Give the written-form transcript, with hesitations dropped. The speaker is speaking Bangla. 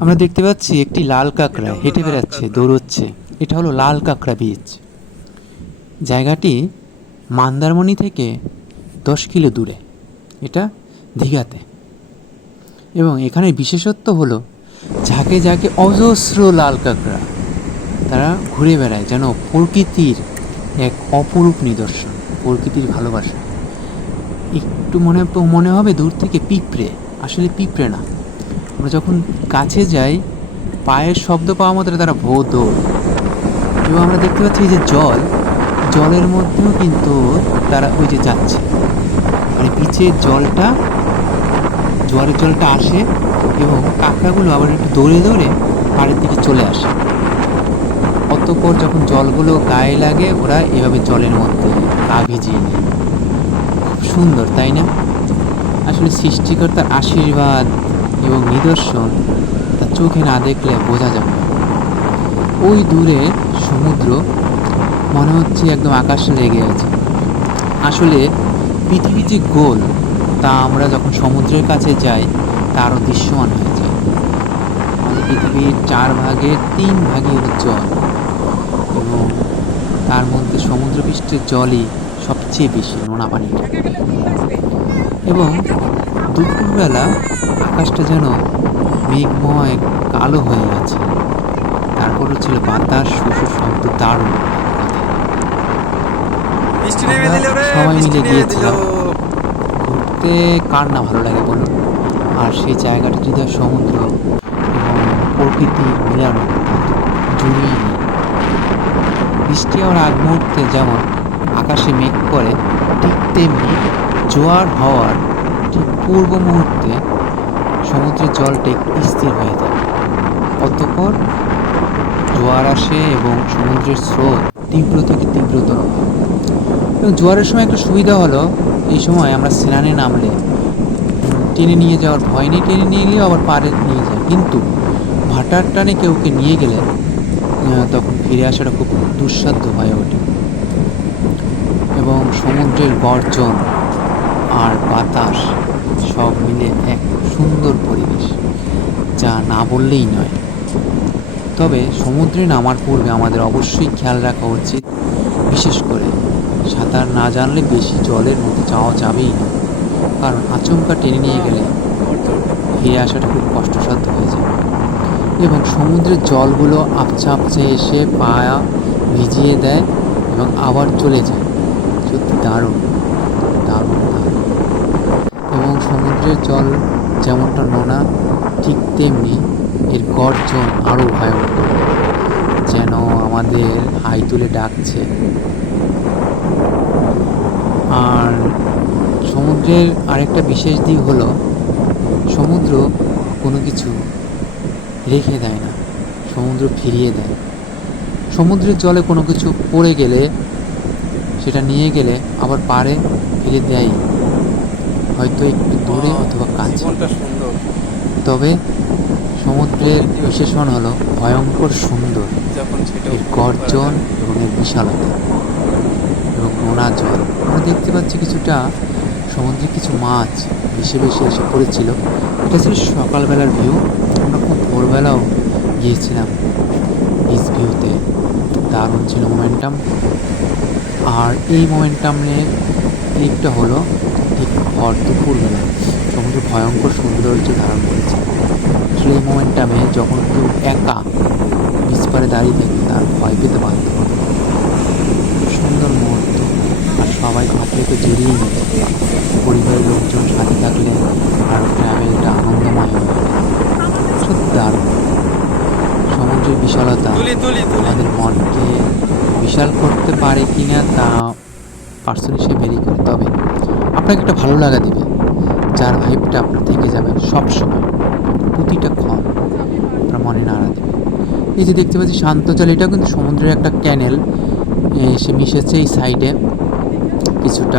আমরা দেখতে পাচ্ছি একটি লাল কাঁকড়া হেঁটে বেড়াচ্ছে, দৌড়চ্ছে। এটা হলো লাল কাঁকড়া বীচ। জায়গাটি মন্দারমণি থেকে 10 কিলো দূরে, এটা দীঘাতে। এবং এখানে বিশেষত্ব হলো ঝাঁকে ঝাঁকে অজস্র লাল কাঁকড়া, তারা ঘুরে বেড়ায় যেন প্রকৃতির এক অপরূপ নিদর্শন, প্রকৃতির ভালোবাসা। একটু মনে হবে দূর থেকে পিঁপড়ে, আসলে পিঁপড়ে না। আমরা যখন কাছে যাই, পায়ের শব্দ পাওয়া মাত্র তারা ভোর দৌড়। এবং আমরা দেখতে পাচ্ছি এই যে জলের মধ্যেও কিন্তু তারা ওই যে যাচ্ছে, মানে বিচের জলটা, জোয়ারের জলটা আসে এবং কাঁকড়াগুলো আবার একটু দৌড়ে দৌড়ে পাড়ের দিকে চলে আসে। অতঃপর যখন জলগুলো গায়ে লাগে, ওরা এভাবে জলের মধ্যে গা ভিজিয়ে নেয়। খুব সুন্দর, তাই না? আসলে সৃষ্টিকর্তার আশীর্বাদ এবং নিদর্শন তা চোখে না দেখলে বোঝা যাবে না। ওই দূরে সমুদ্র, মনে হচ্ছে একদম আকাশে লেগে আছে। আসলে পৃথিবী যে গোল, তা আমরা যখন সমুদ্রের কাছে যাই তা আরও দৃশ্যমান হয়ে যায়। আমাদের পৃথিবীর 4/3 হলো জল, এবং তার মধ্যে সমুদ্রপৃষ্ঠের জলই সবচেয়ে বেশি, নোনা পানিটা। এবং দুপুরবেলা আকাশটা যেন মেঘময় কালো হয়ে গেছে। তারপরও ছিল বাতাস, শুশুর শব্দ, দারুণ। আমরা সবাই মিলে গিয়েছিলাম ঘুরতে। কার না ভালো লাগে বলুন? আর সেই জায়গাটা হৃদয় সমুদ্র এবং প্রকৃতির মিলানো জুড়িয়ে নেই। বৃষ্টি হওয়ার আগ মুহূর্তে যেমন আকাশে মেঘ করে, ঠিক তেমনি জোয়ার হওয়ার ঠিক পূর্ব মুহূর্তে সমুদ্রের জলটা একটু স্থির হয়ে থাকে। অতঃপর জোয়ার আসে এবং সমুদ্রের স্রোত তীব্র থেকে তীব্রতর হয়। এবং জোয়ারের সময় একটা সুবিধা হলো, এই সময় আমরা স্নানে নামলে টেনে নিয়ে যাওয়ার ভয় নেই। টেনে নিয়ে এলেও আবার পাড়ে নিয়ে যায়, কিন্তু ভাটার টানে কেউকে নিয়ে গেলে তখন ফিরে আসাটা খুব দুঃসাধ্য হয়ে ওঠে। এবং সমুদ্রের গর্জন আর বাতাস সব মিলে এক সুন্দর পরিবেশ, যা না বললেই নয়। তবে সমুদ্রে নামার পূর্বে আমাদের অবশ্যই খেয়াল রাখা উচিত, বিশেষ করে সাঁতার না জানলে বেশি জলের মধ্যে যাওয়া যাবেই না, কারণ আচমকা টেনে নিয়ে গেলে ফিরে আসাটা খুব কষ্টসাধ্য হয়ে যাবে। এবং সমুদ্রের জলগুলো আপচা আপচে এসে পায়া ভিজিয়ে দেয় এবং আবার চলে যায়। সত্যি দারুণ, দারুণ, দারুণ। এবং সমুদ্রের জল যেমনটা নোনা, ঠিক তেমনি এর গর্জন আরও ভয়ঙ্কর, যেন আমাদের হাই তুলে ডাকছে। আর সমুদ্রের আরেকটা বিশেষ দিক হলো, সমুদ্র কোনো কিছু রেখে দেয় না, সমুদ্র ফিরিয়ে দেয়। সমুদ্রের জলে কোনো কিছু পড়ে গেলে, সেটা নিয়ে গেলে আবার পাড়ে ফিরে দেয়, হয়তো একটু দূরে অথবা কাছে। তবে সমুদ্রের বিশেষণ হলো ভয়ঙ্কর সুন্দর, এর গর্জন এবং এর বিশালতা এবং নোনা জল। আমরা দেখতে পাচ্ছি কিছুটা সমুদ্রে কিছু মাছ ভেসে ভেসে এসে পড়েছিল। এটা ছিল সকালবেলার ভিউ। আমরা খুব ভোরবেলাও গিয়েছিলাম বিচ ভিউতে, দারুণ ছিল মোমেন্টাম। আর এই মোমেন্টামের ক্লিপটা হলো ঠিক ভর দুপুরবেলা, সমুদ্র ভয়ঙ্কর সৌন্দর্য ধারণ করেছে। আসলে এই মোমেন্টামে যখন কেউ একা বিচ পাড়ে দাঁড়িয়ে থাকে, তার ভয় পেতে বাধ্য হবে। সুন্দর মুহূর্ত, আর সবাই আপনাকে জড়িয়ে নিয়ে, পরিবারের লোকজন সাথে থাকলে আর ট্রাভেলটা আনন্দময় হবে। সত্যি দারুণ। সমুদ্রের বিশালতা আমাদের মনকে বিশাল করতে পারে কিনা তা পার্সন হিসেবে ভেরি করে, তবে আপনাকে একটা ভালো লাগা দেবে, যার ভাইবটা আপনার থেকে যাবে সবসময়, প্রতিটা ক্ষণ আপনার মনে নাড়া দেবে। এই যে দেখতে পাচ্ছি শান্ত জল, এটাও কিন্তু সমুদ্রের একটা ক্যানেল এসে মিশেছে এই সাইডে কিছুটা।